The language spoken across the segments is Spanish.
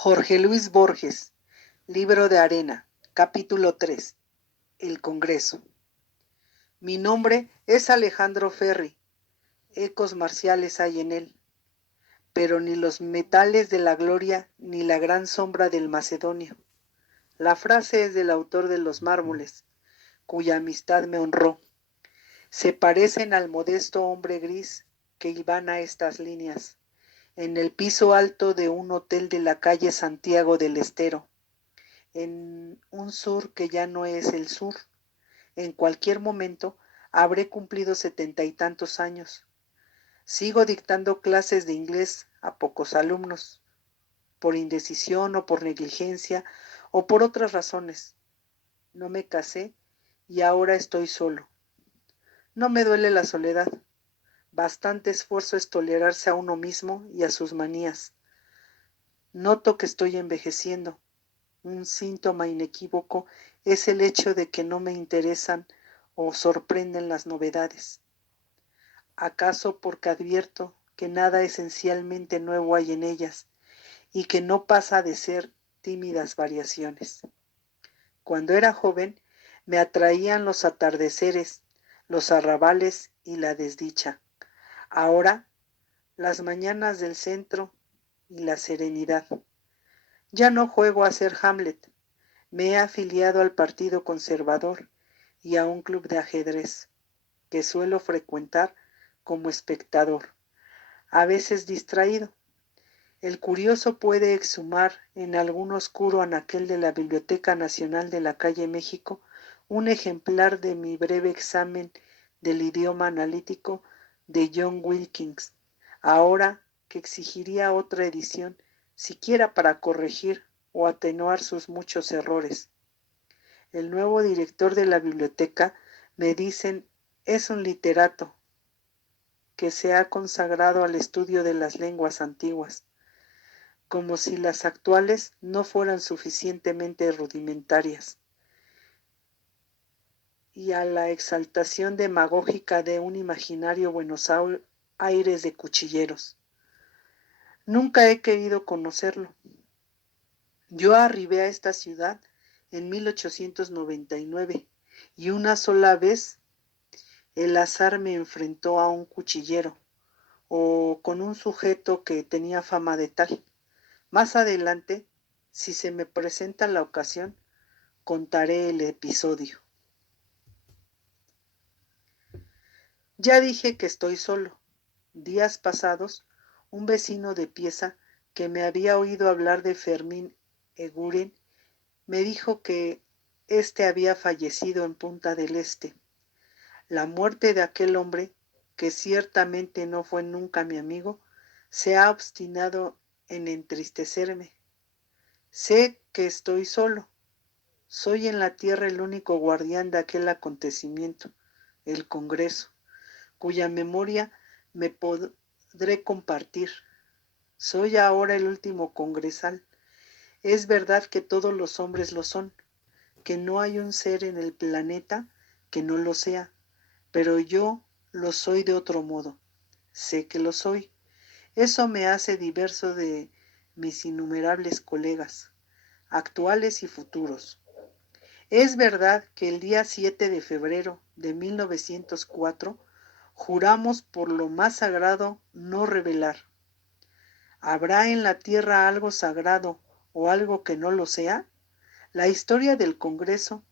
Jorge Luis Borges, Libro de Arena, capítulo 3. El Congreso. Mi nombre es Alejandro Ferri. Ecos marciales hay en él, pero ni los metales de la gloria ni la gran sombra del macedonio. La frase es del autor de Los Mármoles, cuya amistad me honró. Se parecen al modesto hombre gris que hilvana estas líneas en el piso alto de un hotel de la calle Santiago del Estero, en un sur que ya no es el sur. En cualquier momento habré cumplido 70 y tantos años. Sigo dictando clases de inglés a pocos alumnos, por indecisión o por negligencia o por otras razones. No me casé y ahora estoy solo. No me duele la soledad. Bastante esfuerzo es tolerarse a uno mismo y a sus manías. Noto que estoy envejeciendo. Un síntoma inequívoco es el hecho de que no me interesan o sorprenden las novedades. ¿Acaso porque advierto que nada esencialmente nuevo hay en ellas y que no pasa de ser tímidas variaciones? Cuando era joven me atraían los atardeceres, los arrabales y la desdicha. Ahora las mañanas del centro y la serenidad. Ya no juego a ser Hamlet. Me he afiliado al Partido Conservador y a un club de ajedrez que suelo frecuentar como espectador, a veces distraído. El curioso puede exhumar en algún oscuro anaquel de la Biblioteca Nacional de la calle México un ejemplar de mi breve examen del idioma analítico de John Wilkins, ahora que exigiría otra edición, siquiera para corregir o atenuar sus muchos errores. El nuevo director de la biblioteca, me dicen, es un literato que se ha consagrado al estudio de las lenguas antiguas, como si las actuales no fueran suficientemente rudimentarias, y a la exaltación demagógica de un imaginario Buenos Aires de cuchilleros. Nunca he querido conocerlo. Yo arribé a esta ciudad en 1899 y una sola vez el azar me enfrentó a un cuchillero o con un sujeto que tenía fama de tal. Más adelante, si se me presenta la ocasión, contaré el episodio. Ya dije que estoy solo. Días pasados, un vecino de pieza que me había oído hablar de Fermín Eguren me dijo que éste había fallecido en Punta del Este. La muerte de aquel hombre, que ciertamente no fue nunca mi amigo, se ha obstinado en entristecerme. Sé que estoy solo. Soy en la tierra el único guardián de aquel acontecimiento, el Congreso, cuya memoria me podré compartir. Soy ahora el último congresal. Es verdad que todos los hombres lo son, que no hay un ser en el planeta que no lo sea, pero yo lo soy de otro modo. Sé que lo soy. Eso me hace diverso de mis innumerables colegas, actuales y futuros. Es verdad que el día 7 de febrero de 1904 juramos por lo más sagrado no revelar. ¿Habrá en la tierra algo sagrado o algo que no lo sea? La historia del Congreso,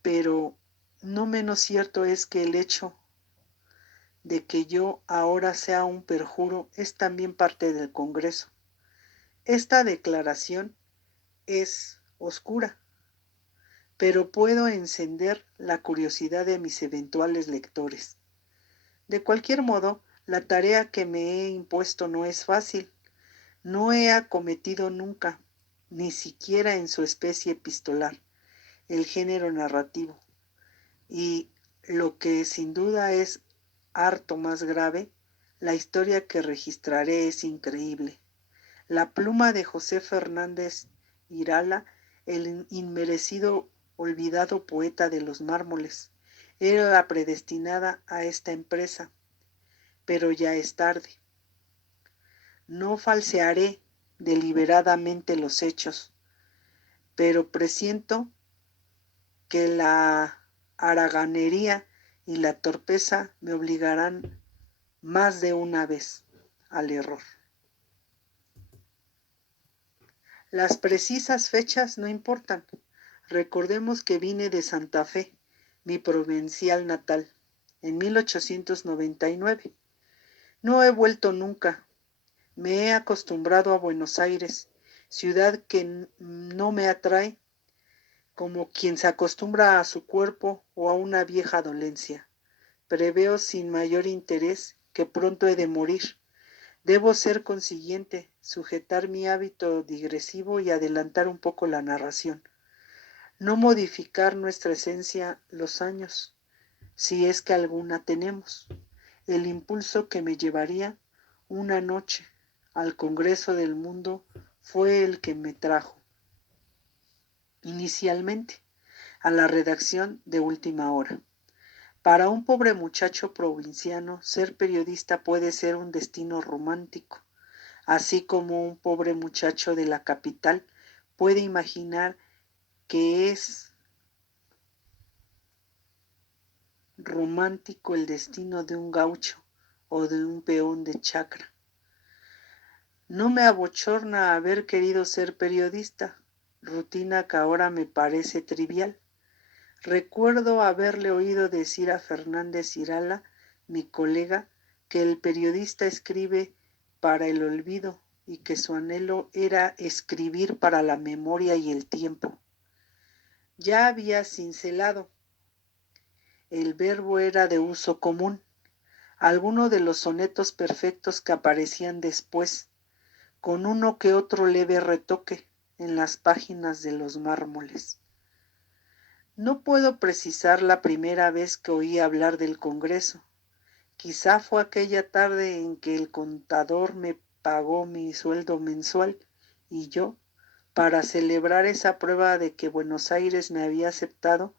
pero no menos cierto es que el hecho de que yo ahora sea un perjuro es también parte del Congreso. Esta declaración es oscura, pero puedo encender la curiosidad de mis eventuales lectores. De cualquier modo, la tarea que me he impuesto no es fácil. No he acometido nunca, ni siquiera en su especie epistolar, el género narrativo. Y lo que sin duda es harto más grave, la historia que registraré es increíble. La pluma de José Fernández Irala, el inmerecido olvidado poeta de los mármoles, era la predestinada a esta empresa, pero ya es tarde. No falsearé, deliberadamente los hechos, pero presiento que la haraganería y la torpeza me obligarán más de una vez al error. Las precisas fechas no importan. Recordemos que vine de Santa Fe, mi provincial natal, en 1899. No he vuelto nunca. Me he acostumbrado a Buenos Aires, ciudad que no me atrae como quien se acostumbra a su cuerpo o a una vieja dolencia. Preveo sin mayor interés que pronto he de morir. Debo ser consiguiente, sujetar mi hábito digresivo y adelantar un poco la narración. No modificar nuestra esencia los años, si es que alguna tenemos. El impulso que me llevaría una noche al Congreso del Mundo fue el que me trajo inicialmente a la redacción de última hora. Para un pobre muchacho provinciano, ser periodista puede ser un destino romántico, así como un pobre muchacho de la capital puede imaginar que es romántico el destino de un gaucho o de un peón de chacra. No me abochorna haber querido ser periodista, rutina que ahora me parece trivial. Recuerdo haberle oído decir a Fernández Irala, mi colega, que el periodista escribe para el olvido y que su anhelo era escribir para la memoria y el tiempo. Ya había cincelado. El verbo era de uso común. Alguno de los sonetos perfectos que aparecían después, con uno que otro leve retoque en las páginas de los mármoles. No puedo precisar la primera vez que oí hablar del Congreso. Quizá fue aquella tarde en que el contador me pagó mi sueldo mensual y yo, para celebrar esa prueba de que Buenos Aires me había aceptado,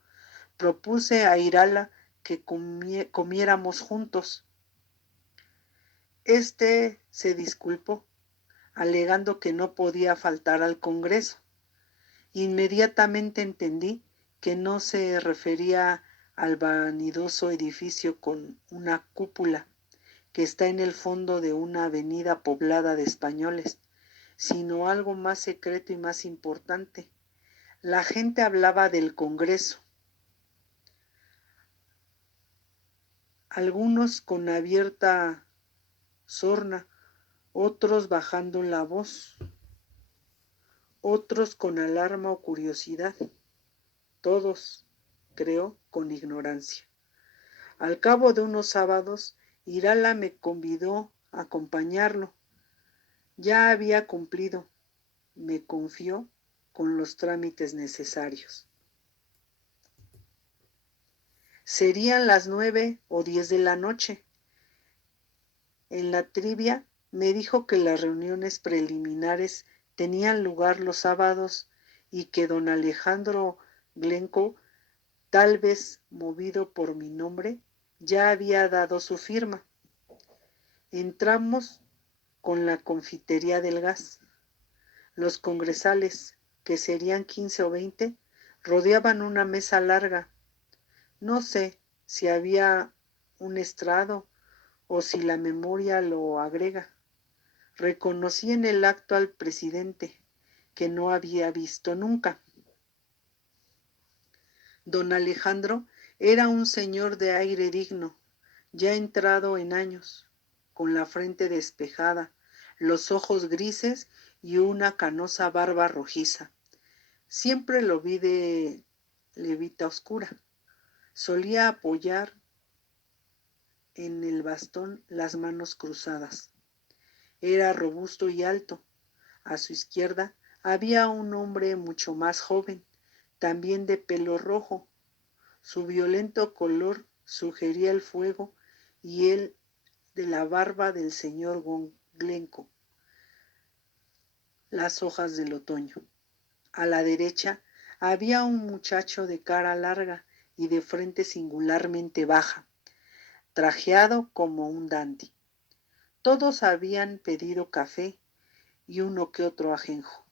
propuse a Irala que comiéramos juntos. Este se disculpó, alegando que no podía faltar al Congreso. Inmediatamente entendí que no se refería al vanidoso edificio con una cúpula que está en el fondo de una avenida poblada de españoles, sino algo más secreto y más importante. La gente hablaba del Congreso, algunos con abierta sorna, otros bajando la voz, otros con alarma o curiosidad, todos, creo, con ignorancia. Al cabo de unos sábados, Irala me convidó a acompañarlo. Ya había cumplido, me confió con los trámites necesarios. Serían las 9 o 10 de la noche. En la trivia me dijo que las reuniones preliminares tenían lugar los sábados y que don Alejandro Glencoe, tal vez movido por mi nombre, ya había dado su firma. Entramos con la confitería del gas. Los congresales, que serían 15 o 20, rodeaban una mesa larga. No sé si había un estrado o si la memoria lo agrega. Reconocí en el acto al presidente, que no había visto nunca. Don Alejandro era un señor de aire digno, ya entrado en años, con la frente despejada, los ojos grises y una canosa barba rojiza. Siempre lo vi de levita oscura. Solía apoyar en el bastón las manos cruzadas. Era robusto y alto. A su izquierda había un hombre mucho más joven, también de pelo rojo. Su violento color sugería el fuego y el de la barba del señor Glencoe, las hojas del otoño. A la derecha había un muchacho de cara larga y de frente singularmente baja, trajeado como un dandy. Todos habían pedido café y uno que otro ajenjo.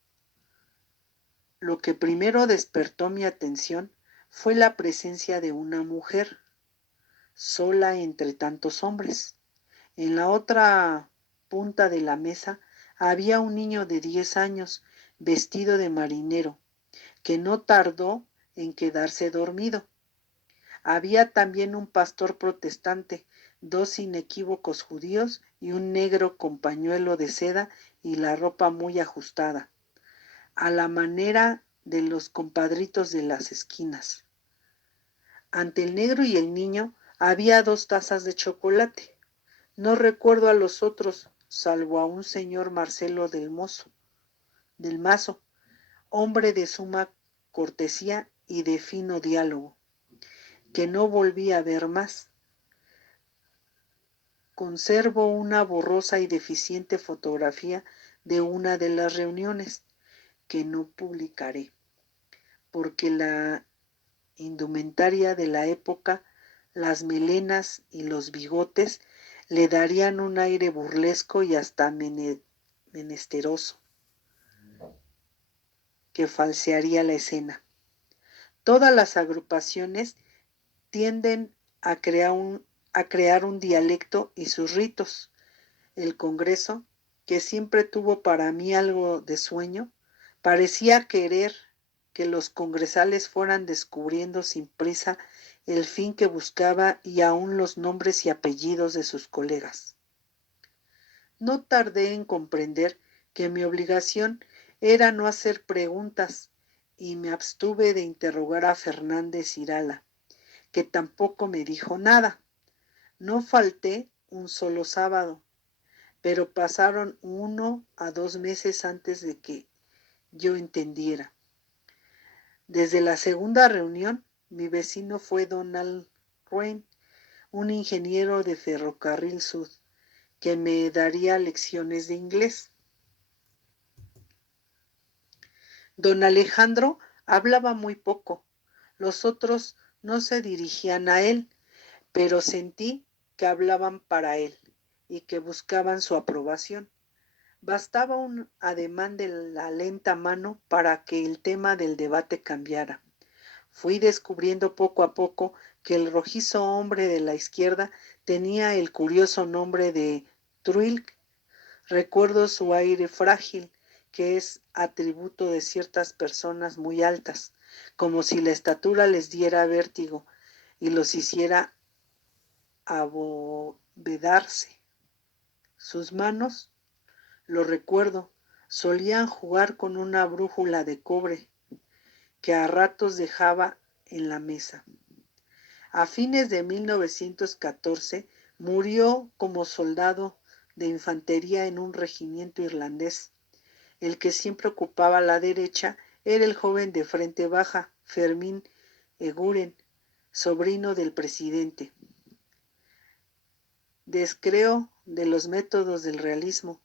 Lo que primero despertó mi atención fue la presencia de una mujer, sola entre tantos hombres. En la otra punta de la mesa había un niño de 10 años, vestido de marinero, que no tardó en quedarse dormido. Había también un pastor protestante, dos inequívocos judíos y un negro con pañuelo de seda y la ropa muy ajustada, a la manera de los compadritos de las esquinas. Ante el negro y el niño había 2 tazas de chocolate. No recuerdo a los otros, salvo a un señor Marcelo del Mazo, hombre de suma cortesía y de fino diálogo, que no volví a ver más. Conservo una borrosa y deficiente fotografía de una de las reuniones, que no publicaré, porque la indumentaria de la época, las melenas y los bigotes le darían un aire burlesco y hasta menesteroso, que falsearía la escena. Todas las agrupaciones tienden a crear un dialecto y sus ritos. El Congreso, que siempre tuvo para mí algo de sueño, parecía querer que los congresales fueran descubriendo sin prisa el fin que buscaba y aún los nombres y apellidos de sus colegas. No tardé en comprender que mi obligación era no hacer preguntas y me abstuve de interrogar a Fernández Irala, que tampoco me dijo nada. No falté un solo sábado, pero pasaron 1 a 2 meses antes de que yo entendiera. Desde la segunda reunión, mi vecino fue Donald Ruane, un ingeniero de Ferrocarril Sud, que me daría lecciones de inglés. Don Alejandro hablaba muy poco. Los otros no se dirigían a él, pero sentí que hablaban para él y que buscaban su aprobación. Bastaba un ademán de la lenta mano para que el tema del debate cambiara. Fui descubriendo poco a poco que el rojizo hombre de la izquierda tenía el curioso nombre de Truilk. Recuerdo su aire frágil, que es atributo de ciertas personas muy altas, como si la estatura les diera vértigo y los hiciera abovedarse. Sus manos, lo recuerdo, solían jugar con una brújula de cobre que a ratos dejaba en la mesa. A fines de 1914 murió como soldado de infantería en un regimiento irlandés. El que siempre ocupaba la derecha era el joven de frente baja, Fermín Eguren, sobrino del presidente. Descreo de los métodos del realismo,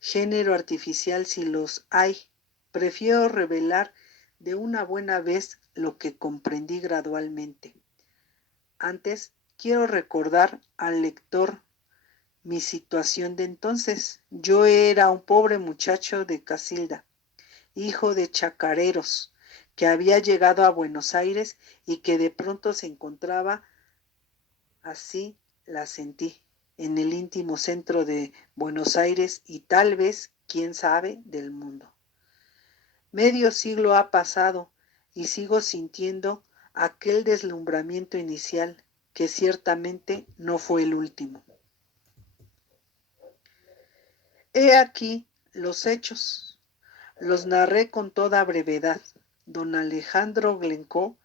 género artificial si los hay. Prefiero revelar de una buena vez lo que comprendí gradualmente. Antes, quiero recordar al lector mi situación de entonces. Yo era un pobre muchacho de Casilda, hijo de chacareros, que había llegado a Buenos Aires y que de pronto se encontraba, así la sentí, en el íntimo centro de Buenos Aires y tal vez, quién sabe, del mundo. Medio siglo ha pasado y sigo sintiendo aquel deslumbramiento inicial, que ciertamente no fue el último. He aquí los hechos. Los narré con toda brevedad. Don Alejandro Glencoe,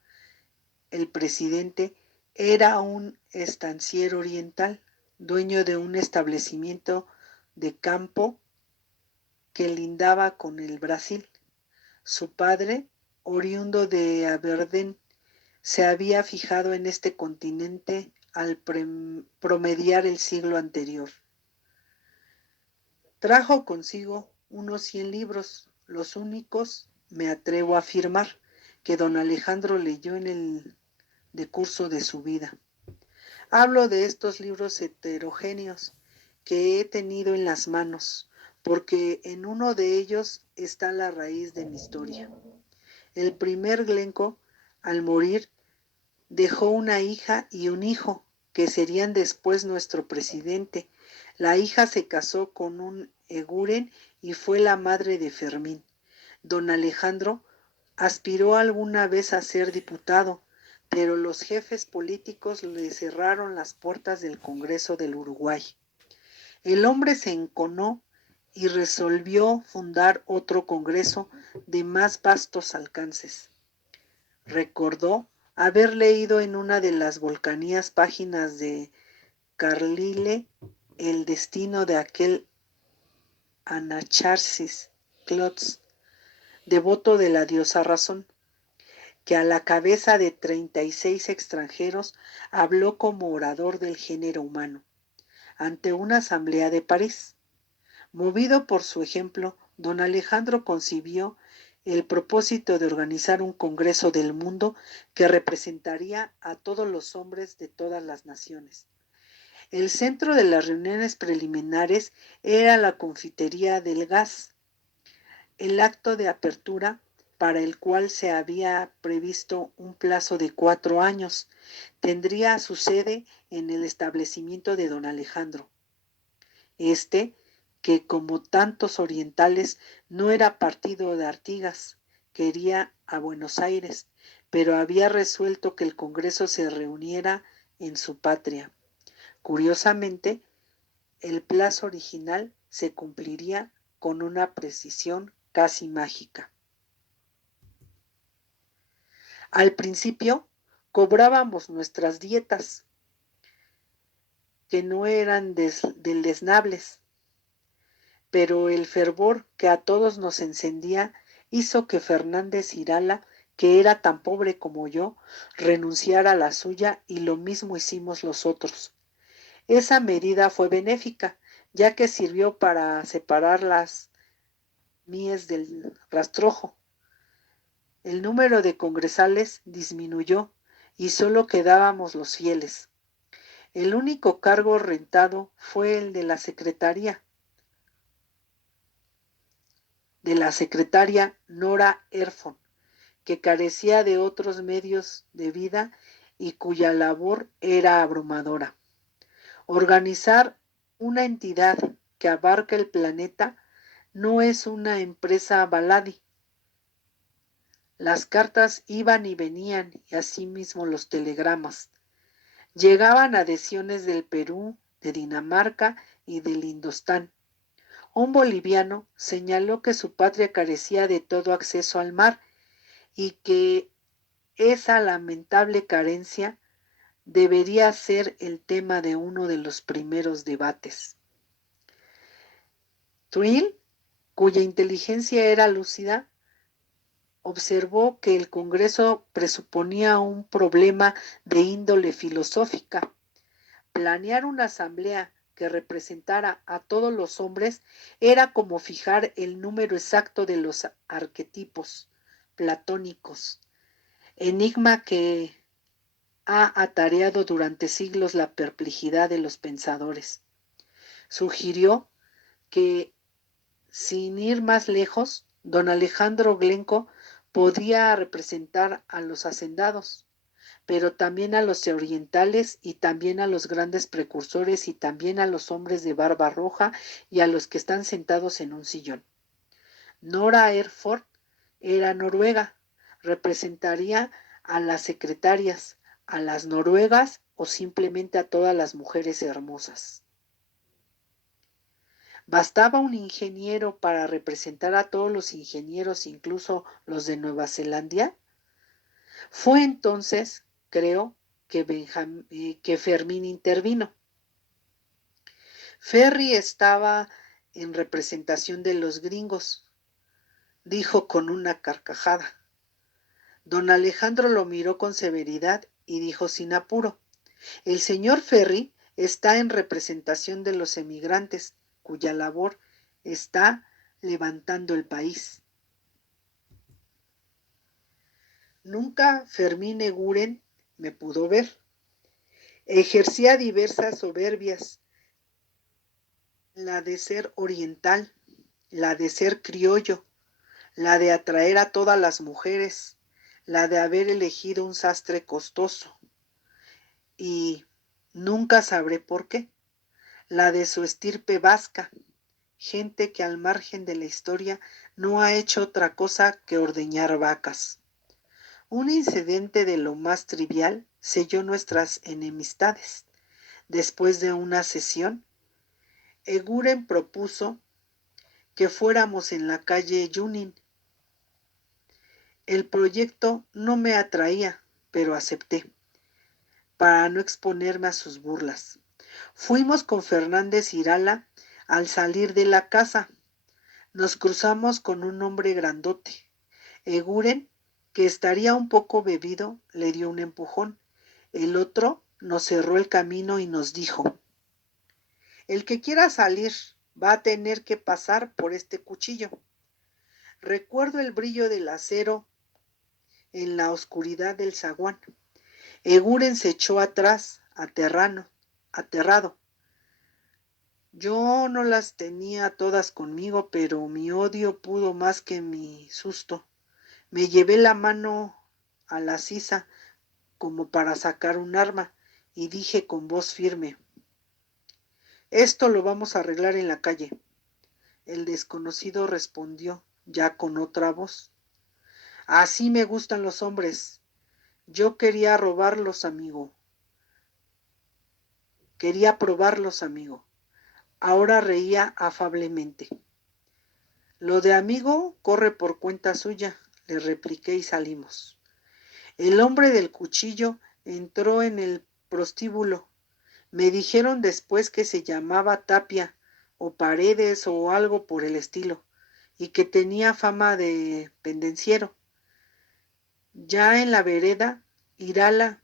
el presidente, era un estanciero oriental, dueño de un establecimiento de campo que lindaba con el Brasil. Su padre, oriundo de Aberdeen, se había fijado en este continente al promediar el siglo anterior. Trajo consigo unos 100 libros, los únicos, me atrevo a afirmar, que don Alejandro leyó en el decurso de su vida. Hablo de estos libros heterogéneos que he tenido en las manos, porque en uno de ellos está la raíz de mi historia. El primer Glencoe, al morir, dejó una hija y un hijo, que serían después nuestro presidente. La hija se casó con un Eguren y fue la madre de Fermín. Don Alejandro aspiró alguna vez a ser diputado, pero los jefes políticos le cerraron las puertas del Congreso del Uruguay. El hombre se enconó y resolvió fundar otro Congreso de más vastos alcances. Recordó haber leído en una de las volcanías páginas de Carlyle el destino de aquel Anacharsis Clots, devoto de la diosa razón, que a la cabeza de 36 extranjeros habló como orador del género humano ante una asamblea de París. Movido por su ejemplo, don Alejandro concibió el propósito de organizar un congreso del mundo que representaría a todos los hombres de todas las naciones. El centro de las reuniones preliminares era la confitería del gas. El acto de apertura, para el cual se había previsto un plazo de 4 años, tendría su sede en el establecimiento de don Alejandro. Que como tantos orientales no era partido de Artigas, quería a Buenos Aires, pero había resuelto que el Congreso se reuniera en su patria. Curiosamente, el plazo original se cumpliría con una precisión casi mágica. Al principio cobrábamos nuestras dietas, que no eran deleznables, pero el fervor que a todos nos encendía hizo que Fernández Irala, que era tan pobre como yo, renunciara a la suya, y lo mismo hicimos los otros. Esa medida fue benéfica, ya que sirvió para separar las mies del rastrojo. El número de congresales disminuyó y solo quedábamos los fieles. El único cargo rentado fue el de la secretaria Nora Erfon, que carecía de otros medios de vida y cuya labor era abrumadora. Organizar una entidad que abarca el planeta no es una empresa baladí. Las cartas iban y venían, y asimismo los telegramas. Llegaban adhesiones del Perú, de Dinamarca y del Indostán. Un boliviano señaló que su patria carecía de todo acceso al mar y que esa lamentable carencia debería ser el tema de uno de los primeros debates. Thrill, cuya inteligencia era lúcida, observó que el Congreso presuponía un problema de índole filosófica. Planear una asamblea que representara a todos los hombres era como fijar el número exacto de los arquetipos platónicos, enigma que ha atareado durante siglos la perplejidad de los pensadores. Sugirió que, sin ir más lejos, don Alejandro Glencoe podía representar a los hacendados, pero también a los orientales y también a los grandes precursores y también a los hombres de barba roja y a los que están sentados en un sillón. Nora Erford era noruega, representaría a las secretarias, a las noruegas o simplemente a todas las mujeres hermosas. ¿Bastaba un ingeniero para representar a todos los ingenieros, incluso los de Nueva Zelanda? Fue entonces, creo, que Fermín intervino. Ferry estaba en representación de los gringos, dijo con una carcajada. Don Alejandro lo miró con severidad y dijo sin apuro: el señor Ferry está en representación de los emigrantes, cuya labor está levantando el país. Nunca Fermín Eguren me pudo ver. Ejercía diversas soberbias, la de ser oriental, la de ser criollo, la de atraer a todas las mujeres, la de haber elegido un sastre costoso, y nunca sabré por qué, la de su estirpe vasca, gente que al margen de la historia no ha hecho otra cosa que ordeñar vacas. Un incidente de lo más trivial selló nuestras enemistades. Después de una sesión, Eguren propuso que fuéramos en la calle Junín. El proyecto no me atraía, pero acepté, para no exponerme a sus burlas. Fuimos con Fernández Irala al salir de la casa. Nos cruzamos con un hombre grandote. Eguren, que estaría un poco bebido, le dio un empujón. El otro nos cerró el camino y nos dijo: el que quiera salir va a tener que pasar por este cuchillo. Recuerdo el brillo del acero en la oscuridad del zaguán. Eguren se echó atrás, aterrado. Yo no las tenía todas conmigo, pero mi odio pudo más que mi susto. Me llevé la mano a la sisa como para sacar un arma y dije con voz firme: esto lo vamos a arreglar en la calle. El desconocido respondió, ya con otra voz: así me gustan los hombres. Yo quería robarlos, amigo. Quería probarlos, amigo. Ahora reía afablemente. Lo de amigo corre por cuenta suya, le repliqué y salimos. El hombre del cuchillo entró en el prostíbulo. Me dijeron después que se llamaba Tapia, o Paredes, o algo por el estilo, y que tenía fama de pendenciero. Ya en la vereda, Irala,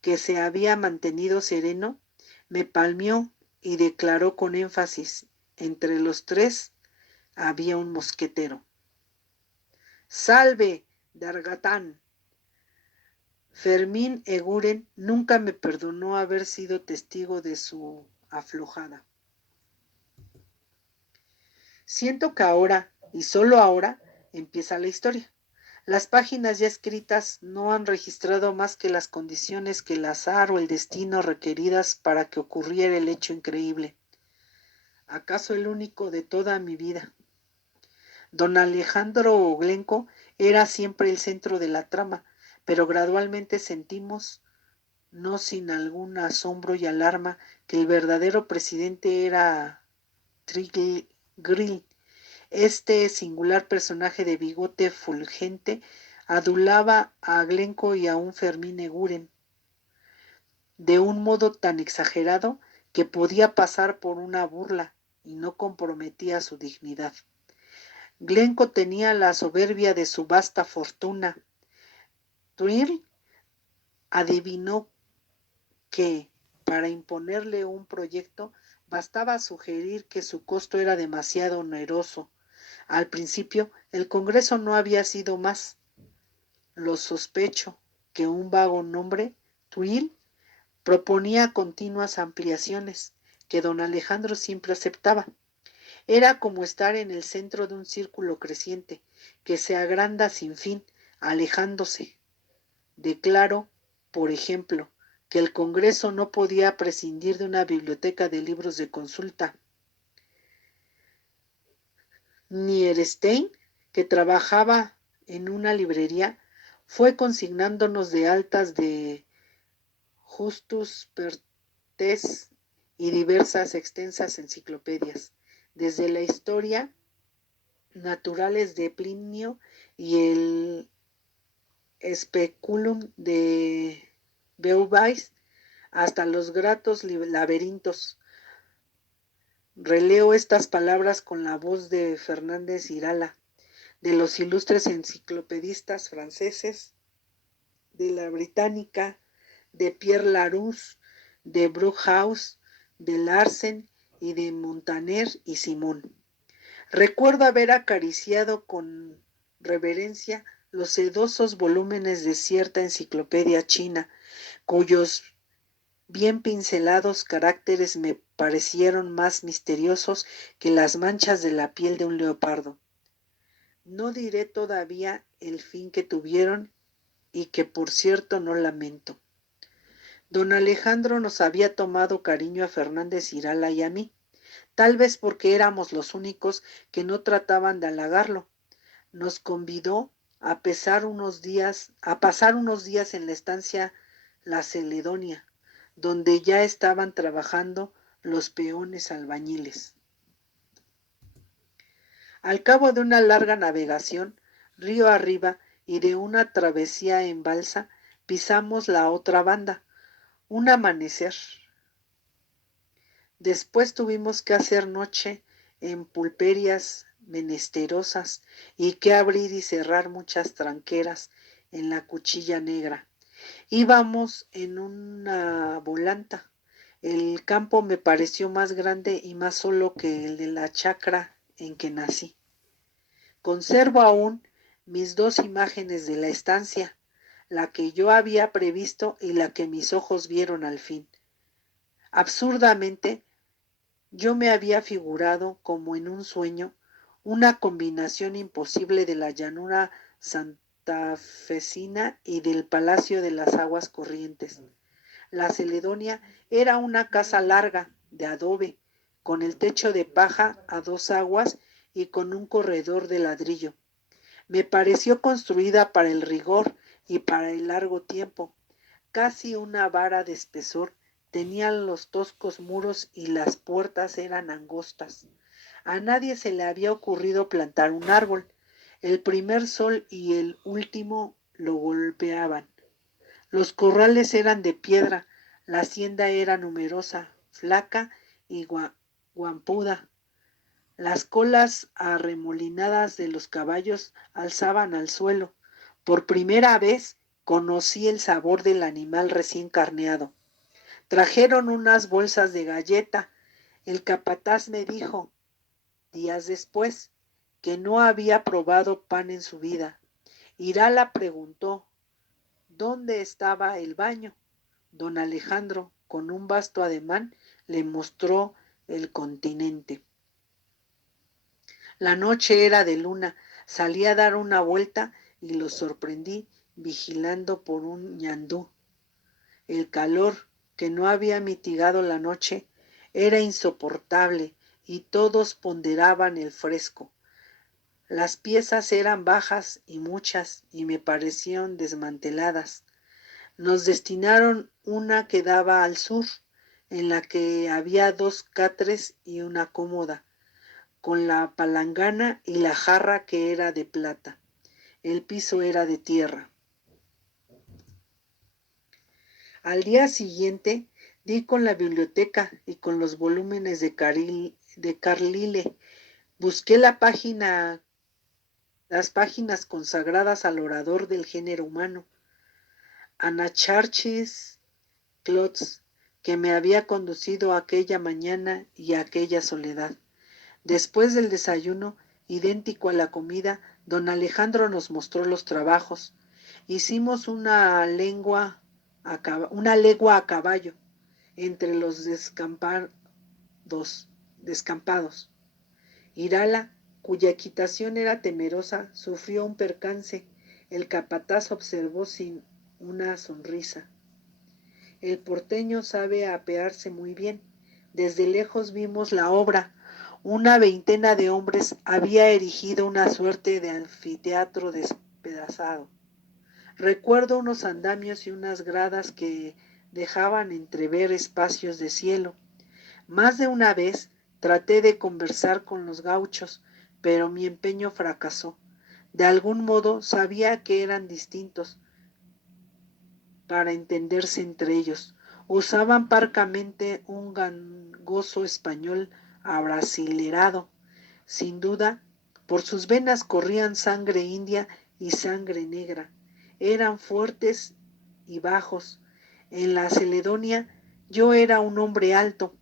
que se había mantenido sereno, me palmeó y declaró con énfasis: entre los tres había un mosquetero. ¡Salve, Dargatán! Fermín Eguren nunca me perdonó haber sido testigo de su aflojada. Siento que ahora, y solo ahora, empieza la historia. Las páginas ya escritas no han registrado más que las condiciones que el azar o el destino requeridas para que ocurriera el hecho increíble, acaso el único de toda mi vida. Don Alejandro Glenco era siempre el centro de la trama, pero gradualmente sentimos, no sin algún asombro y alarma, que el verdadero presidente era Grill. Este singular personaje de bigote fulgente adulaba a Glenco y a un Fermín Eguren de un modo tan exagerado que podía pasar por una burla y no comprometía su dignidad. Glenco tenía la soberbia de su vasta fortuna. Thrill adivinó que, para imponerle un proyecto, bastaba sugerir que su costo era demasiado oneroso. Al principio, el Congreso no había sido más, lo sospecho, que un vago nombre. Thrill proponía continuas ampliaciones, que don Alejandro siempre aceptaba. Era como estar en el centro de un círculo creciente, que se agranda sin fin, alejándose. Declaró, por ejemplo, que el Congreso no podía prescindir de una biblioteca de libros de consulta. Nierstein, que trabajaba en una librería, fue consignándonos de altas de Justus per Tes y diversas extensas enciclopedias, desde la historia naturales de Plinio y el Speculum de Beauvais hasta los gratos laberintos. Releo estas palabras con la voz de Fernández Irala, de los ilustres enciclopedistas franceses, de la británica, de Pierre Larousse, de Brockhaus, de Larsen y de Montaner y Simón. Recuerdo haber acariciado con reverencia los sedosos volúmenes de cierta enciclopedia china, cuyos bien pincelados caracteres me parecieron más misteriosos que las manchas de la piel de un leopardo. No diré todavía el fin que tuvieron y que por cierto no lamento. Don Alejandro nos había tomado cariño a Fernández Irala y a mí, tal vez porque éramos los únicos que no trataban de halagarlo. Nos convidó a pasar unos días en la estancia La Celedonia, donde ya estaban trabajando los peones albañiles. Al cabo de una larga navegación, río arriba, y de una travesía en balsa, pisamos la otra banda, un amanecer. Después tuvimos que hacer noche en pulperias menesterosas y que abrir y cerrar muchas tranqueras en la Cuchilla Negra. Íbamos en una volanta. El campo me pareció más grande y más solo que el de la chacra en que nací. Conservo aún mis dos imágenes de la estancia, la que yo había previsto y la que mis ojos vieron al fin. Absurdamente, yo me había figurado, como en un sueño, una combinación imposible de la llanura santafesina y del Palacio de las Aguas Corrientes. La Celedonia era una casa larga, de adobe, con el techo de paja a dos aguas y con un corredor de ladrillo. Me pareció construida para el rigor y para el largo tiempo. Casi una vara de espesor tenían los toscos muros y las puertas eran angostas. A nadie se le había ocurrido plantar un árbol. El primer sol y el último lo golpeaban. Los corrales eran de piedra, la hacienda era numerosa, flaca y guampuda. Las colas arremolinadas de los caballos alzaban al suelo. Por primera vez conocí el sabor del animal recién carneado. Trajeron unas bolsas de galleta. El capataz me dijo, días después, que no había probado pan en su vida. Irala preguntó, ¿dónde estaba el baño? Don Alejandro, con un vasto ademán, le mostró el continente. La noche era de luna, salí a dar una vuelta y los sorprendí vigilando por un ñandú. El calor, que no había mitigado la noche, era insoportable y todos ponderaban el fresco. Las piezas eran bajas y muchas y me parecieron desmanteladas. Nos destinaron una que daba al sur, en la que había dos catres y una cómoda, con la palangana y la jarra que era de plata. El piso era de tierra. Al día siguiente di con la biblioteca y con los volúmenes de Carlyle. Busqué las páginas consagradas al orador del género humano, Anacharsis Clots, que me había conducido aquella mañana y a aquella soledad. Después del desayuno, idéntico a la comida, don Alejandro nos mostró los trabajos. Hicimos una legua a caballo entre los descampados. Irala, cuya equitación era temerosa, sufrió un percance. El capataz observó sin una sonrisa. El porteño sabe apearse muy bien. Desde lejos vimos la obra. Una veintena de hombres había erigido una suerte de anfiteatro despedazado. Recuerdo unos andamios y unas gradas que dejaban entrever espacios de cielo. Más de una vez traté de conversar con los gauchos, pero mi empeño fracasó. De algún modo sabía que eran distintos para entenderse entre ellos. Usaban parcamente un gangoso español abrasilerado. Sin duda, por sus venas corrían sangre india y sangre negra. Eran fuertes y bajos. En la Celedonia yo era un hombre alto,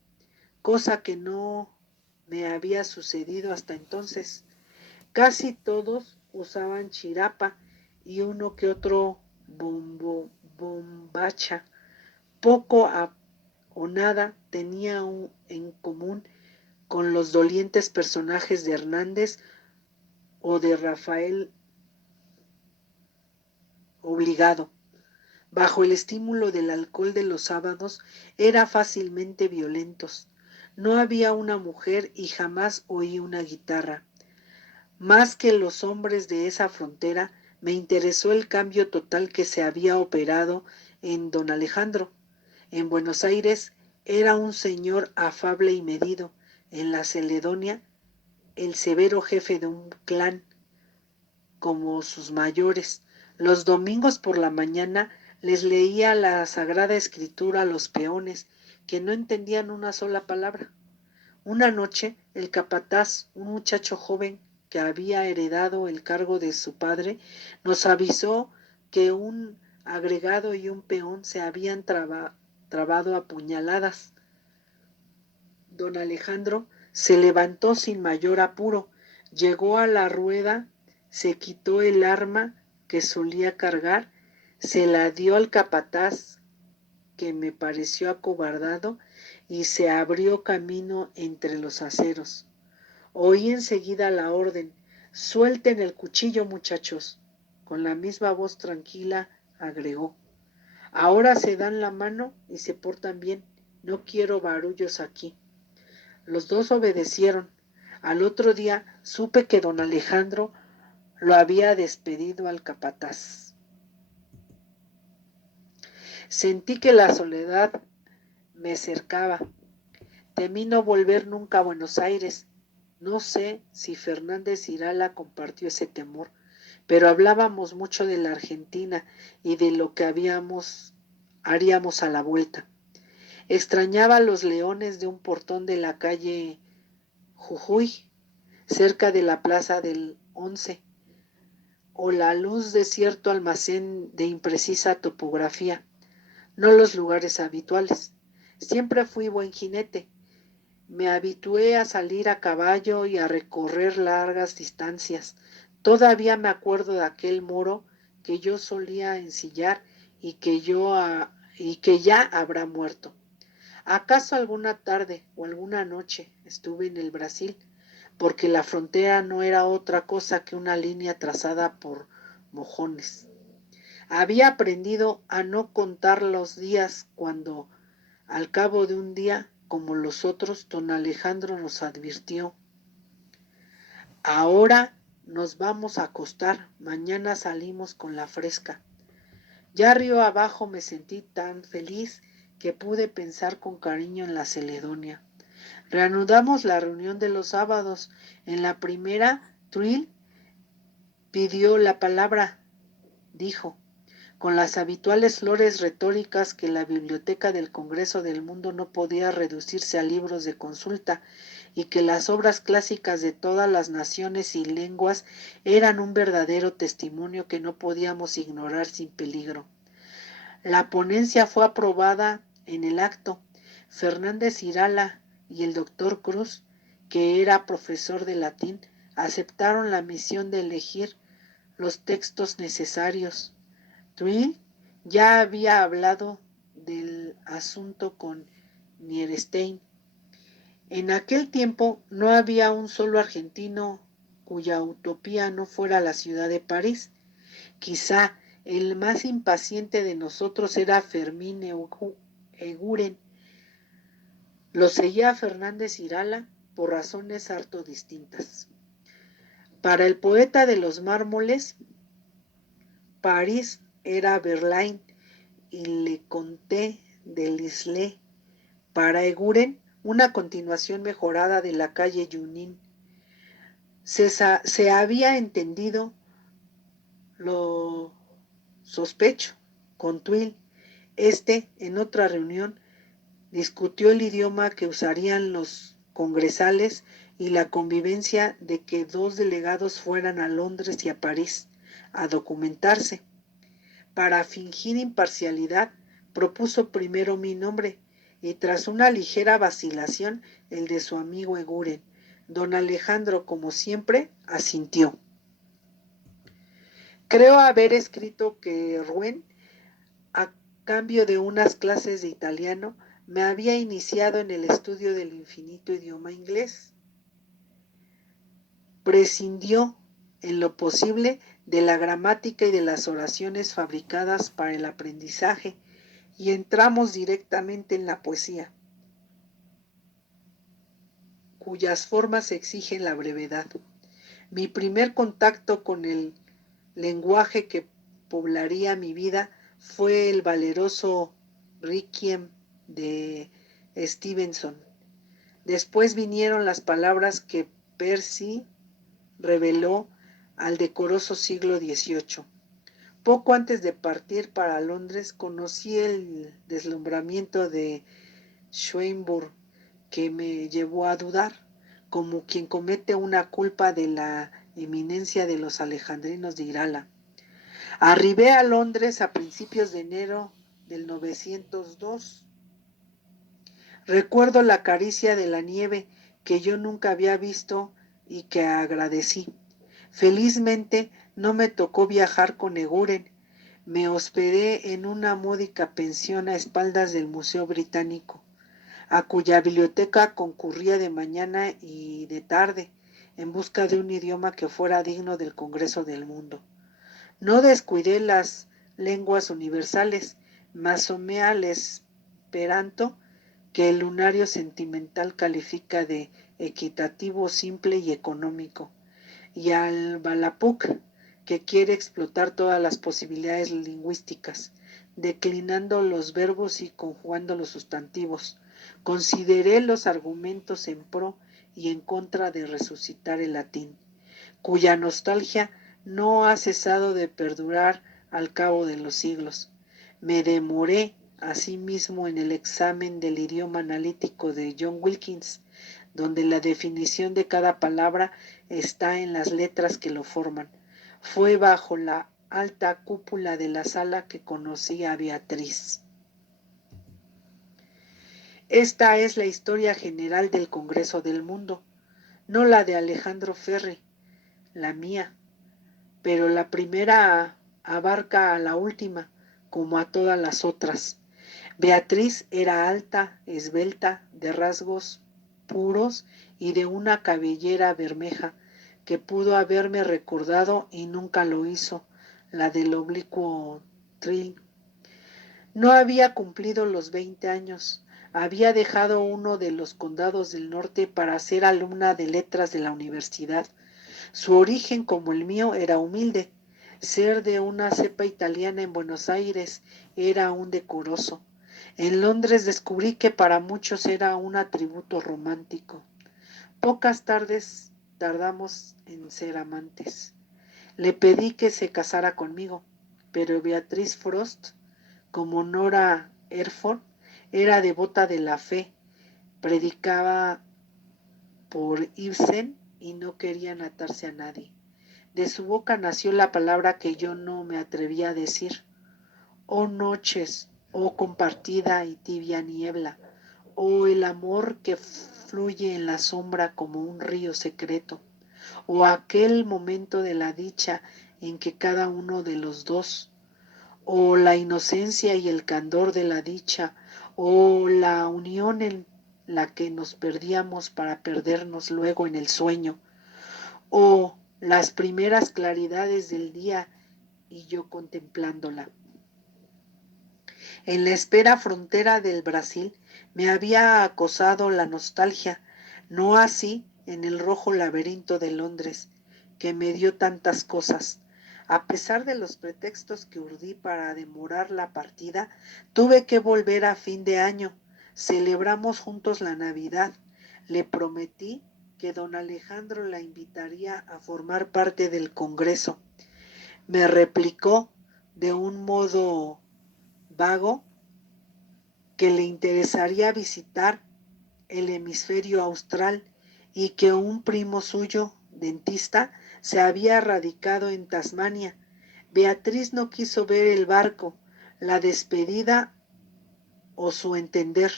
cosa que no me había sucedido hasta entonces. Casi todos usaban chirapa y uno que otro bombacha, poco o nada tenía en común con los dolientes personajes de Hernández o de Rafael Obligado. Bajo el estímulo del alcohol de los sábados, era fácilmente violentos. No había una mujer y jamás oí una guitarra. Más que los hombres de esa frontera, me interesó el cambio total que se había operado en don Alejandro. En Buenos Aires era un señor afable y medido. En la Caledonia, el severo jefe de un clan, como sus mayores. Los domingos por la mañana les leía la Sagrada Escritura a los peones, que no entendían una sola palabra. Una noche, el capataz, un muchacho joven que había heredado el cargo de su padre, nos avisó que un agregado y un peón se habían trabado a puñaladas. Don Alejandro se levantó sin mayor apuro, llegó a la rueda, se quitó el arma que solía cargar, se la dio al capataz, que me pareció acobardado, y se abrió camino entre los aceros. Oí enseguida la orden: suelten el cuchillo, muchachos. Con la misma voz tranquila agregó: ahora se dan la mano y se portan bien. No quiero barullos aquí. Los dos obedecieron. Al otro día supe que don Alejandro lo había despedido al capataz. Sentí que la soledad me cercaba. Temí no volver nunca a Buenos Aires. No sé si Fernández Irala compartió ese temor, pero hablábamos mucho de la Argentina y de lo que haríamos a la vuelta. Extrañaba los leones de un portón de la calle Jujuy, cerca de la plaza del 11, o la luz de cierto almacén de imprecisa topografía, no los lugares habituales. Siempre fui buen jinete. Me habitué a salir a caballo y a recorrer largas distancias. Todavía me acuerdo de aquel moro que yo solía ensillar y que ya habrá muerto. ¿Acaso alguna tarde o alguna noche estuve en el Brasil? Porque la frontera no era otra cosa que una línea trazada por mojones. Había aprendido a no contar los días cuando, al cabo de un día, como los otros, don Alejandro nos advirtió: ahora nos vamos a acostar, mañana salimos con la fresca. Ya río abajo me sentí tan feliz que pude pensar con cariño en la Caledonia. Reanudamos la reunión de los sábados. En la primera, Trill pidió la palabra, dijo, con las habituales flores retóricas que la biblioteca del Congreso del Mundo no podía reducirse a libros de consulta, y que las obras clásicas de todas las naciones y lenguas eran un verdadero testimonio que no podíamos ignorar sin peligro. La ponencia fue aprobada en el acto. Fernández Irala y el doctor Cruz, que era profesor de latín, aceptaron la misión de elegir los textos necesarios. Trill ya había hablado del asunto con Nierstein. En aquel tiempo no había un solo argentino cuya utopía no fuera la ciudad de París. Quizá el más impaciente de nosotros era Fermín Eguren. Lo seguía Fernández Irala por razones harto distintas. Para el poeta de los mármoles, París era Berlín y Le Conte de Lisle. Para Eguren, una continuación mejorada de la calle Junín. Se había entendido, lo sospecho, con Twill. En otra reunión, discutió el idioma que usarían los congresales y la convivencia de que dos delegados fueran a Londres y a París a documentarse. Para fingir imparcialidad, propuso primero mi nombre y, tras una ligera vacilación, el de su amigo Eguren. Don Alejandro, como siempre, asintió. Creo haber escrito que Rouen, a cambio de unas clases de italiano, me había iniciado en el estudio del infinito idioma inglés. Prescindió en lo posible de la gramática y de las oraciones fabricadas para el aprendizaje y entramos directamente en la poesía, cuyas formas exigen la brevedad. Mi primer contacto con el lenguaje que poblaría mi vida fue el valeroso Requiem de Stevenson. Después vinieron las palabras que Percy reveló al decoroso siglo XVIII. Poco antes de partir para Londres conocí el deslumbramiento de Swinburne, que me llevó a dudar, como quien comete una culpa, de la eminencia de los alejandrinos de Irala. Arribé a Londres a principios de enero del 902. Recuerdo la caricia de la nieve que yo nunca había visto y que agradecí. Felizmente no me tocó viajar con Eguren. Me hospedé en una módica pensión a espaldas del Museo Británico, a cuya biblioteca concurría de mañana y de tarde en busca de un idioma que fuera digno del Congreso del Mundo. No descuidé las lenguas universales, mas asomé al esperanto, que el lunario sentimental califica de equitativo, simple y económico, y al Balapuk, que quiere explotar todas las posibilidades lingüísticas, declinando los verbos y conjugando los sustantivos. Consideré los argumentos en pro y en contra de resucitar el latín, cuya nostalgia no ha cesado de perdurar al cabo de los siglos. Me demoré asimismo en el examen del idioma analítico de John Wilkins, donde la definición de cada palabra está en las letras que lo forman. Fue bajo la alta cúpula de la sala que conocí a Beatriz. Esta es la historia general del Congreso del Mundo, no la de Alejandro Ferri, la mía, pero la primera abarca a la última, como a todas las otras. Beatriz era alta, esbelta, de rasgos puros y de una cabellera bermeja, que pudo haberme recordado y nunca lo hizo, la del oblicuo Trill. No había cumplido los 20 años. Había dejado uno de los condados del norte para ser alumna de letras de la universidad. Su origen, como el mío, era humilde. Ser de una cepa italiana en Buenos Aires era un decoroso. En Londres descubrí que para muchos era un atributo romántico. Pocas tardes tardamos en ser amantes. Le pedí que se casara conmigo, pero Beatriz Frost, como Nora Erford, era devota de la fe, predicaba por Ibsen y no querían atarse a nadie. De su boca nació la palabra que yo no me atrevía a decir. Oh noches, oh compartida y tibia niebla, oh el amor que fluye en la sombra como un río secreto, oh aquel momento de la dicha en que cada uno de los dos, oh la inocencia y el candor de la dicha, oh la unión en la que nos perdíamos para perdernos luego en el sueño, oh las primeras claridades del día y yo contemplándola. En la espera frontera del Brasil me había acosado la nostalgia, no así en el rojo laberinto de Londres, que me dio tantas cosas. A pesar de los pretextos que urdí para demorar la partida, tuve que volver a fin de año. Celebramos juntos la Navidad. Le prometí que don Alejandro la invitaría a formar parte del Congreso. Me replicó de un modo vago que le interesaría visitar el hemisferio austral y que un primo suyo, dentista, se había radicado en Tasmania. Beatriz no quiso ver el barco, la despedida o su entender.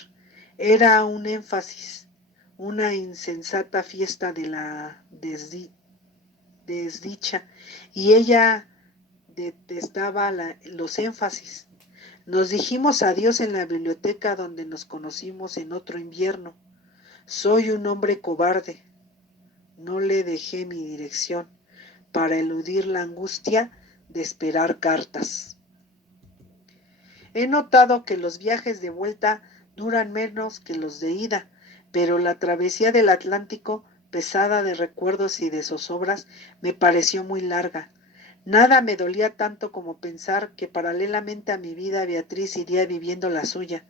Era un énfasis, una insensata fiesta de la desdicha, y ella detestaba los énfasis. Nos dijimos adiós en la biblioteca donde nos conocimos en otro invierno. Soy un hombre cobarde. No le dejé mi dirección para eludir la angustia de esperar cartas. He notado que los viajes de vuelta duran menos que los de ida, pero la travesía del Atlántico, pesada de recuerdos y de zozobras, me pareció muy larga. Nada me dolía tanto como pensar que paralelamente a mi vida Beatriz iría viviendo la suya,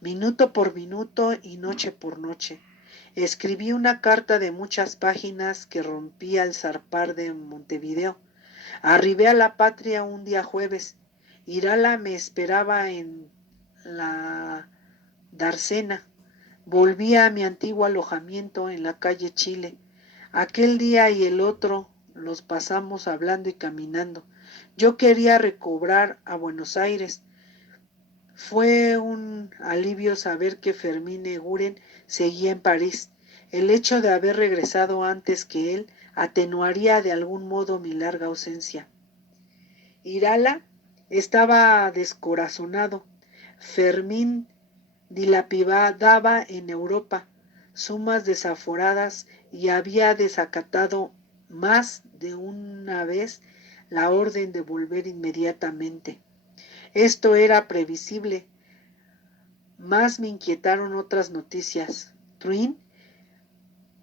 minuto por minuto y noche por noche. Escribí una carta de muchas páginas que rompí al zarpar de Montevideo. Arribé a la patria un día jueves. Irala me esperaba en la Dársena. Volví a mi antiguo alojamiento en la calle Chile. Aquel día y el otro los pasamos hablando y caminando. Yo quería recobrar a Buenos Aires. Fue un alivio saber que Fermín Eguren seguía en París. El hecho de haber regresado antes que él atenuaría de algún modo mi larga ausencia. Irala estaba descorazonado. Fermín dilapidaba en Europa sumas desaforadas y había desacatado más de una vez la orden de volver inmediatamente. Esto era previsible. Más me inquietaron otras noticias. Twin,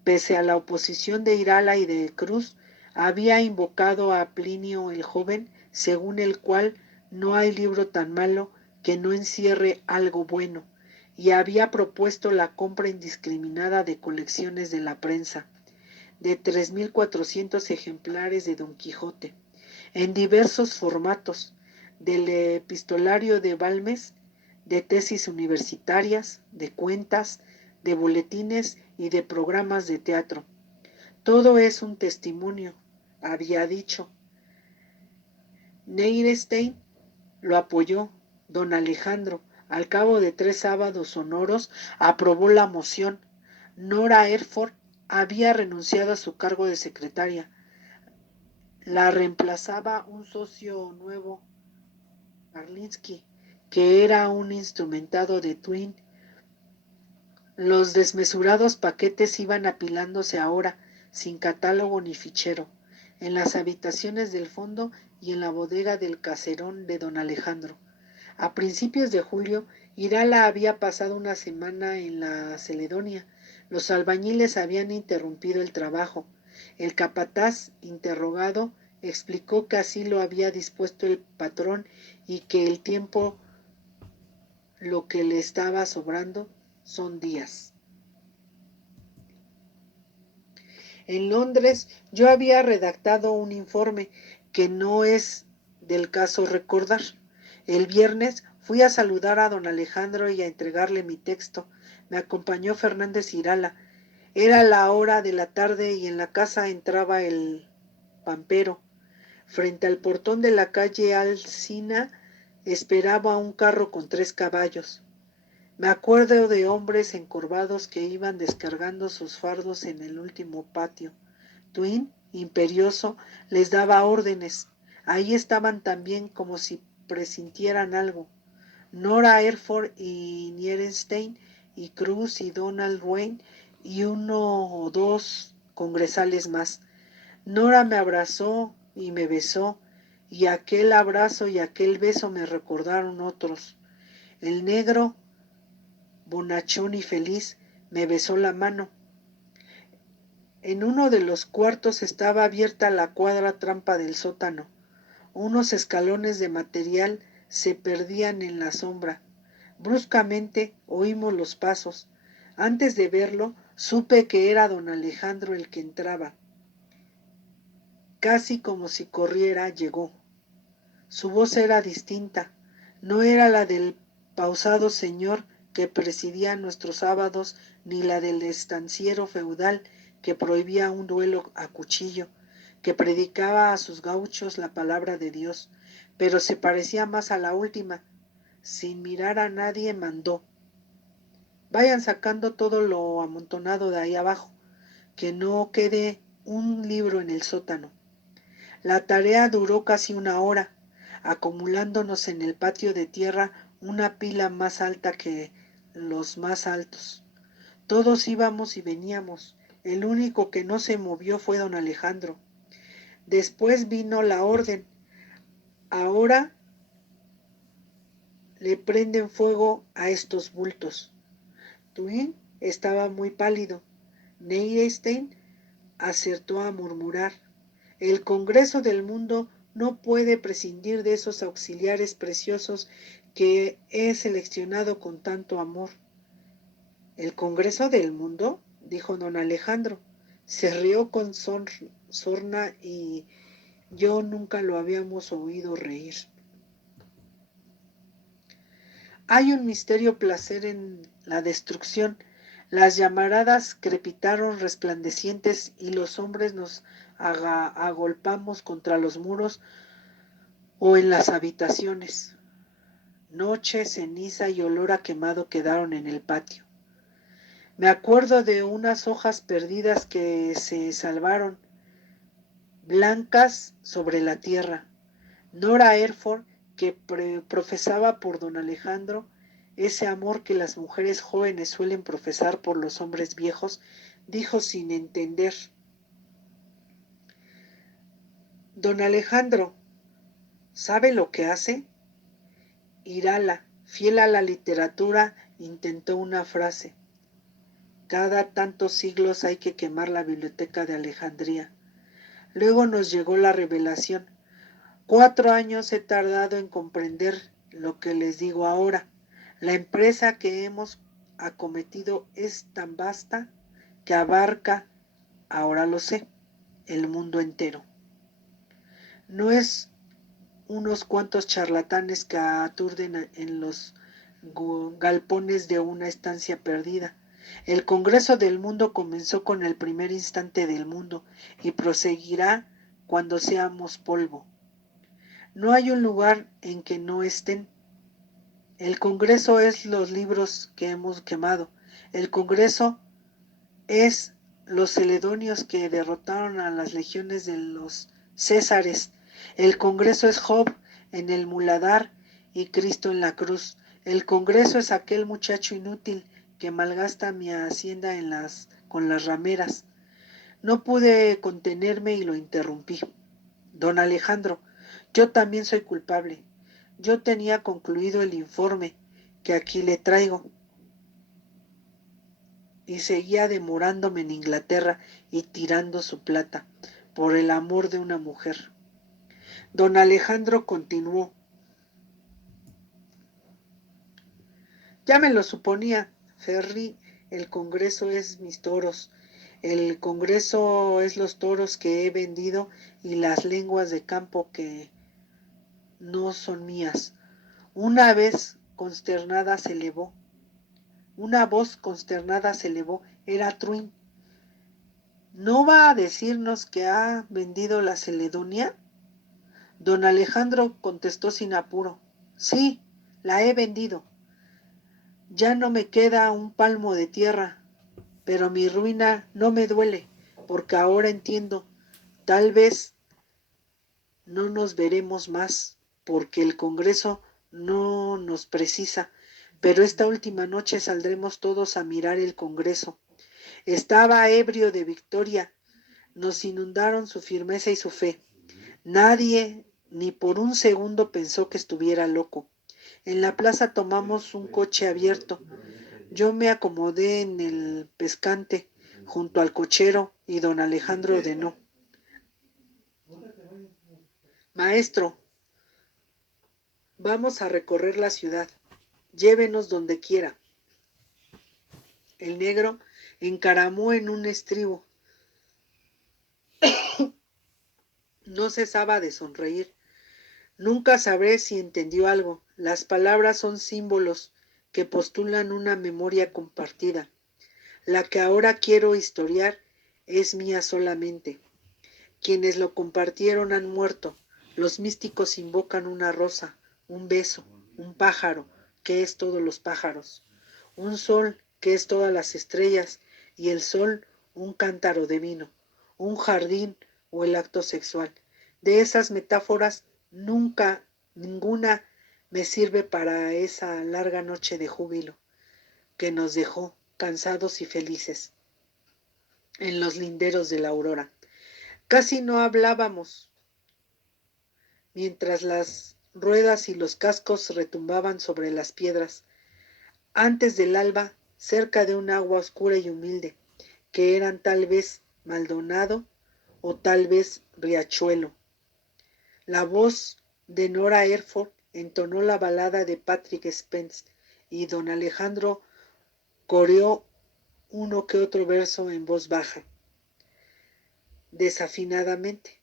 pese a la oposición de Irala y de Cruz, había invocado a Plinio el Joven, según el cual no hay libro tan malo que no encierre algo bueno, y había propuesto la compra indiscriminada de colecciones de la prensa, de 3.400 ejemplares de Don Quijote, en diversos formatos, del epistolario de Balmes, de tesis universitarias, de cuentas, de boletines y de programas de teatro. Todo es un testimonio, había dicho. Neirestein lo apoyó. Don Alejandro, al cabo de 3 sábados sonoros, aprobó la moción. Nora Erford había renunciado a su cargo de secretaria. La reemplazaba un socio nuevo, Karlinsky, que era un instrumentado de Twin. Los desmesurados paquetes iban apilándose ahora, sin catálogo ni fichero, en las habitaciones del fondo y en la bodega del caserón de don Alejandro. A principios de julio, Irala había pasado una semana en la Celedonia. Los albañiles habían interrumpido el trabajo. El capataz, interrogado, explicó que así lo había dispuesto el patrón y que el tiempo, lo que le estaba sobrando, son días. En Londres yo había redactado un informe que no es del caso recordar. El viernes fui a saludar a don Alejandro y a entregarle mi texto. Me acompañó Fernández Irala. Era la hora de la tarde y en la casa entraba el pampero. Frente al portón de la calle Alsina esperaba un carro con 3 caballos. Me acuerdo de hombres encorvados que iban descargando sus fardos en el último patio. Twin, imperioso, les daba órdenes. Ahí estaban también como si presintieran algo. Nora Erford y Nierenstein y Cruz y Donald Wayne y 1 o 2 congresales más. Nora me abrazó y me besó, y aquel abrazo y aquel beso me recordaron otros. El negro, bonachón y feliz, me besó la mano. En uno de los cuartos estaba abierta la cuadra trampa del sótano. Unos escalones de material se perdían en la sombra. Bruscamente oímos los pasos. Antes de verlo, supe que era don Alejandro el que entraba. Casi como si corriera, llegó. Su voz era distinta. No era la del pausado señor que presidía nuestros sábados, ni la del estanciero feudal que prohibía un duelo a cuchillo, que predicaba a sus gauchos la palabra de Dios, pero se parecía más a la última. Sin mirar a nadie mandó: vayan sacando todo lo amontonado de ahí abajo, que no quede un libro en el sótano. La tarea duró casi 1 hora, acumulándonos en el patio de tierra una pila más alta que los más altos. Todos íbamos y veníamos. El único que no se movió fue don Alejandro. Después vino la orden. Ahora le prenden fuego a estos bultos. Twin estaba muy pálido. Neistein acertó a murmurar: el Congreso del Mundo no puede prescindir de esos auxiliares preciosos que he seleccionado con tanto amor. ¿El Congreso del Mundo?, dijo don Alejandro. Se rió con sorna y yo nunca lo habíamos oído reír. Hay un misterio placer en la destrucción. Las llamaradas crepitaron resplandecientes y los hombres nos agolpamos contra los muros o en las habitaciones. Noche, ceniza y olor a quemado quedaron en el patio. Me acuerdo de unas hojas perdidas que se salvaron, blancas sobre la tierra. Nora Erford, que profesaba por don Alejandro ese amor que las mujeres jóvenes suelen profesar por los hombres viejos, dijo sin entender: don Alejandro, ¿sabe lo que hace? Irala, fiel a la literatura, intentó una frase: cada tantos siglos hay que quemar la biblioteca de Alejandría. Luego nos llegó la revelación. 4 años he tardado en comprender lo que les digo ahora. La empresa que hemos acometido es tan vasta que abarca, ahora lo sé, el mundo entero. No es unos cuantos charlatanes que aturden en los galpones de una estancia perdida. El Congreso del Mundo comenzó con el primer instante del mundo y proseguirá cuando seamos polvo. No hay un lugar en que no estén. El Congreso es los libros que hemos quemado. El Congreso es los celedonios que derrotaron a las legiones de los césares. El Congreso es Job en el muladar y Cristo en la cruz. El Congreso es aquel muchacho inútil que malgasta mi hacienda con las rameras. No pude contenerme y lo interrumpí. Don Alejandro, yo también soy culpable. Yo tenía concluido el informe que aquí le traigo y seguía demorándome en Inglaterra y tirando su plata por el amor de una mujer. Don Alejandro continuó: ya me lo suponía, Ferry, el Congreso es mis toros. El Congreso es los toros que he vendido y las lenguas de campo que no son mías. Una voz consternada se elevó. Era Truin. ¿No va a decirnos que ha vendido la Celedonia? Don Alejandro contestó sin apuro: sí, la he vendido. Ya no me queda un palmo de tierra, pero mi ruina no me duele, porque ahora entiendo. Tal vez no nos veremos más, porque el Congreso no nos precisa, pero esta última noche saldremos todos a mirar el Congreso. Estaba ebrio de victoria. Nos inundaron su firmeza y su fe. Nadie ni por un segundo pensó que estuviera loco. En la plaza tomamos un coche abierto. Yo me acomodé en el pescante junto al cochero y don Alejandro ordenó: maestro, vamos a recorrer la ciudad. Llévenos donde quiera. El negro encaramó en un estribo. No cesaba de sonreír. Nunca sabré si entendió algo. Las palabras son símbolos que postulan una memoria compartida. La que ahora quiero historiar es mía solamente. Quienes lo compartieron han muerto. Los místicos invocan una rosa, un beso, un pájaro, que es todos los pájaros, un sol, que es todas las estrellas, y el sol, un cántaro de vino, un jardín o el acto sexual. De esas metáforas nunca, ninguna me sirve para esa larga noche de júbilo que nos dejó cansados y felices en los linderos de la aurora. Casi no hablábamos mientras las ruedas y los cascos retumbaban sobre las piedras. Antes del alba, cerca de un agua oscura y humilde, que eran tal vez Maldonado o tal vez Riachuelo. La voz de Nora Erford entonó la balada de Patrick Spence y don Alejandro coreó uno que otro verso en voz baja, desafinadamente.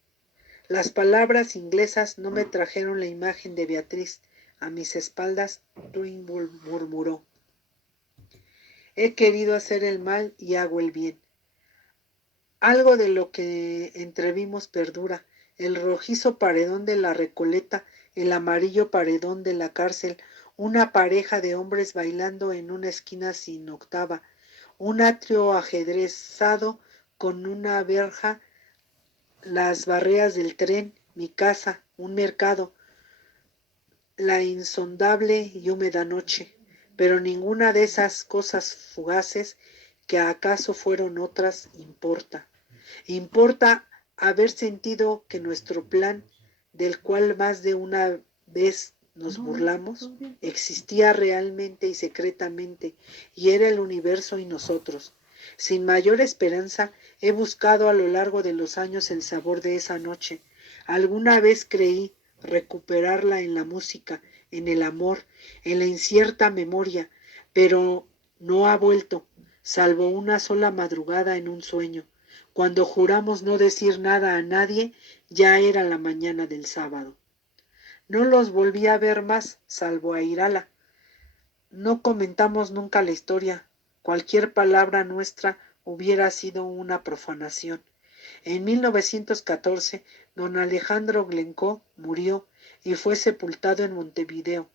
Las palabras inglesas no me trajeron la imagen de Beatriz. A mis espaldas, Twinkle murmuró: he querido hacer el mal y hago el bien. Algo de lo que entrevimos perdura: el rojizo paredón de la Recoleta, el amarillo paredón de la cárcel, una pareja de hombres bailando en una esquina sin octava, un atrio ajedrezado con una verja, las barreras del tren, mi casa, un mercado, la insondable y húmeda noche. Pero ninguna de esas cosas fugaces, que acaso fueron otras, importa. Importa haber sentido que nuestro plan, del cual más de una vez nos burlamos, existía realmente y secretamente, y era el universo y nosotros. Sin mayor esperanza, he buscado a lo largo de los años el sabor de esa noche. Alguna vez creí recuperarla en la música, en el amor, en la incierta memoria, pero no ha vuelto, salvo una sola madrugada en un sueño. Cuando juramos no decir nada a nadie, ya era la mañana del sábado. No los volví a ver más, salvo a Irala. No comentamos nunca la historia. Cualquier palabra nuestra hubiera sido una profanación. En 1914, don Alejandro Glencoe murió y fue sepultado en Montevideo.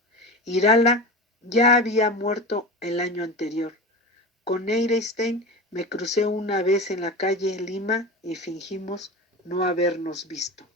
Irala ya había muerto el año anterior. Con Eyrenstein me crucé una vez en la calle Lima y fingimos no habernos visto.